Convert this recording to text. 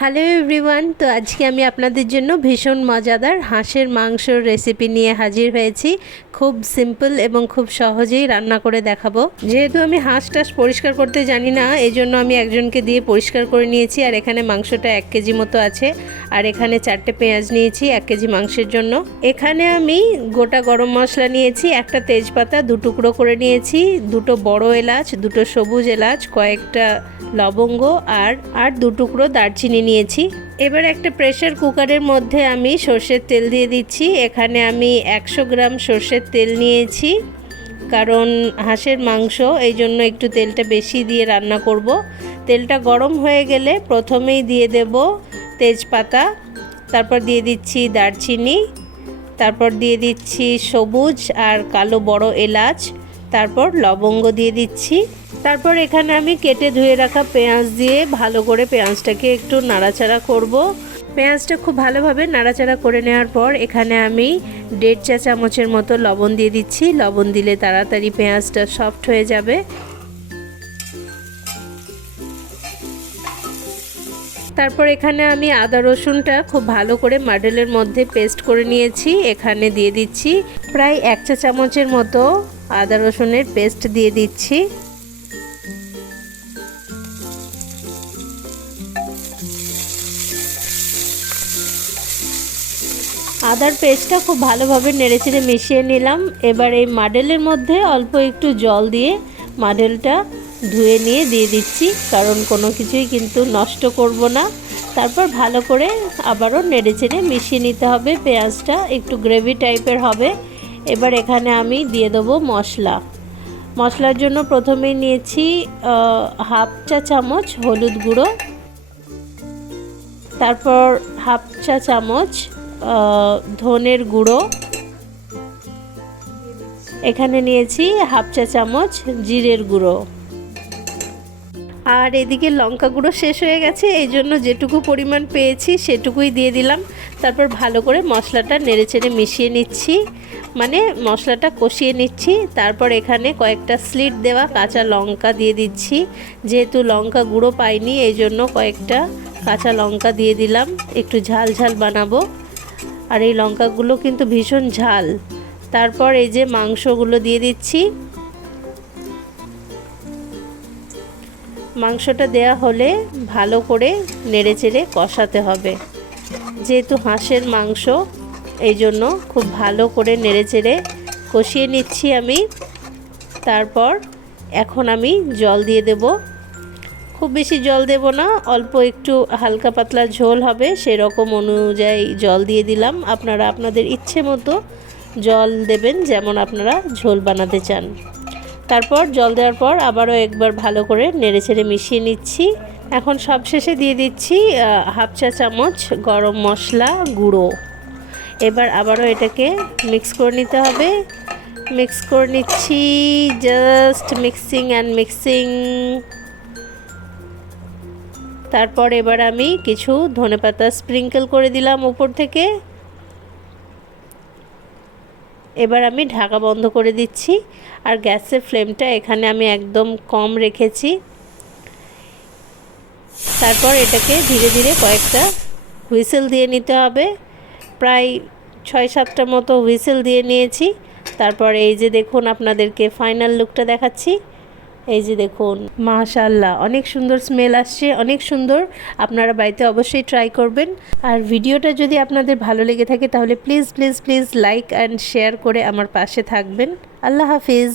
Hello everyone তো আজকে আমি আপনাদের জন্য ভীষণ মজাদার হাঁসের মাংসর রেসিপি নিয়ে হাজির হয়েছি। খুব সিম্পল এবং খুব সহজেই রান্না করে দেখাবো। যেহেতু আমি হাঁস টাস পরিষ্কার করতে জানি না এই জন্য আমি একজনকে দিয়ে পরিষ্কার করে নিয়েছি আর এখানে মাংসটা এক কেজি মতো আছে। আর এখানে চারটে পেঁয়াজ নিয়েছি এক কেজি মাংসের জন্য। এখানে আমি গোটা গরম মশলা নিয়েছি, একটা তেজপাতা দু টুকরো করে নিয়েছি, দুটো বড় এলাচ, দুটো সবুজ এলাচ, কয়েকটা লবঙ্গ আর আর দু টুকরো দারচিনি নিয়েছি। এবার একটা প্রেশার কুকারের মধ্যে আমি সর্ষের তেল দিয়ে দিচ্ছি। এখানে আমি একশো গ্রাম সর্ষের তেল নিয়েছি। কারণ হাঁসের মাংস, এই জন্য একটু তেলটা বেশি দিয়ে রান্না করব। তেলটা গরম হয়ে গেলে প্রথমেই দিয়ে দেব তেজপাতা, তারপর দিয়ে দিচ্ছি দারচিনি, তারপর দিয়ে দিচ্ছি সবুজ আর কালো বড় এলাচ, তারপর লবঙ্গ দিয়ে দিচ্ছি। তারপর এখানে আমি কেটে ধুয়ে রাখা পেঁয়াজ দিয়ে ভালো করে পেঁয়াজটাকে একটু নাড়াচাড়া করব। পেঁয়াজটা খুব ভালোভাবে নাড়াচাড়া করে নেওয়ার পর এখানে আমি দেড় চা চামচের মতো লবণ দিয়ে দিচ্ছি। লবণ দিলে তাড়াতাড়ি পেঁয়াজটা সফট হয়ে যাবে। তারপর এখানে আমি আদা রসুনটা খুব ভালো করে মাডেলের মধ্যে পেস্ট করে নিয়েছি। এখানে দিয়ে দিচ্ছি প্রায় এক চা চামচের মতো আদা রসুনের পেস্ট দিয়ে দিচ্ছি। আদার পেস্টটা খুব ভালোভাবে নেড়েচেড়ে মিশিয়ে নিলাম। এবার এই মাডেলের মধ্যে অল্প একটু জল দিয়ে মাডেলটা ধুয়ে নিয়ে দিয়ে দিচ্ছি, কারণ কোনো কিছুই কিন্তু নষ্ট করব না। তারপর ভালো করে আবারও নেড়েচেড়ে মিশিয়ে নিতে হবে, পেঁয়াজটা একটু গ্রেভি টাইপের হবে। এবার এখানে আমি দিয়ে দেবো মশলা। মশলার জন্য প্রথমেই নিয়েছি হাফ চা চামচ হলুদ গুঁড়ো। তারপর হাফ চা চামচ ধনের গুঁড়ো। এখানে নিয়েছি হাফ চা চামচ জিরের গুঁড়ো। আর এদিকে লঙ্কা গুঁড়ো শেষ হয়ে গেছে, এই জন্য যেটুকু পরিমাণ পেয়েছি সেটুকুই দিয়ে দিলাম। তারপর ভালো করে মশলাটা নেড়েচেড়ে মিশিয়ে নিচ্ছি মানে মশলাটা কষিয়ে নিচ্ছি। তারপর এখানে কয়েকটা স্লিট দেওয়া কাঁচা লঙ্কা দিয়ে দিচ্ছি, যেহেতু লঙ্কা গুঁড়ো পাইনি, এই জন্য কয়েকটা কাঁচা লঙ্কা দিয়ে দিলাম। একটু ঝাল ঝাল বানাবো। আর এই লঙ্কাগুলো কিন্তু ভীষণ ঝাল। তারপর এই যে মাংসগুলো দিয়ে দিচ্ছি। মাংসটা দেয়া হলে ভালো করে নেড়ে চেড়ে কষাতে হবে। যেহেতু হাঁসের মাংস, এই জন্য খুব ভালো করে নেড়ে চেড়ে কষিয়ে নিচ্ছি আমি। তারপর এখন আমি জল দিয়ে দেব। খুব বেশি জল দেব না, অল্প একটু হালকা পাতলা ঝোল হবে, সেরকম অনুযায়ী জল দিয়ে দিলাম। আপনারা আপনাদের ইচ্ছে মতো জল দেবেন যেমন আপনারা ঝোল বানাতে চান। তারপর জল দেওয়ার পর আবারও একবার ভালো করে নেড়েচেড়ে মিশিয়ে নিচ্ছি। এখন সবশেষে দিয়ে দিচ্ছি হাফ চা চামচ গরম মশলা গুঁড়ো। এবার আবারও এটাকে মিক্স করে নিতে হবে। মিক্স করে নিচ্ছি, জাস্ট মিক্সিং অ্যান্ড মিক্সিং। তারপর এবার আমি কিছু ধনেপাতা স্প্রিঙ্কেল করে দিলাম উপর থেকে। এবার আমি ঢাকা বন্ধ করে দিচ্ছি আর গ্যাসের ফ্লেমটা এখানে আমি একদম কম রেখেছি। তারপর এটাকে ধীরে ধীরে কয়েকটা হুইসেল দিয়ে নিতে হবে। প্রায় ছয় সাতটা মতো হুইসেল দিয়ে নিয়েছি। তারপর এই যে দেখুন আপনাদেরকে ফাইনাল লুকটা দেখাচ্ছি। এই যে দেখুন মাশাল্লাহ অনেক সুন্দর স্মেল আসছে, অনেক সুন্দর। আপনারা বাড়িতে অবশ্যই ট্রাই করবেন। আর ভিডিওটা যদি আপনাদের ভালো লেগে থাকে তাহলে please please please like and share করে আমার পাশে থাকবেন। আল্লাহ হাফিজ।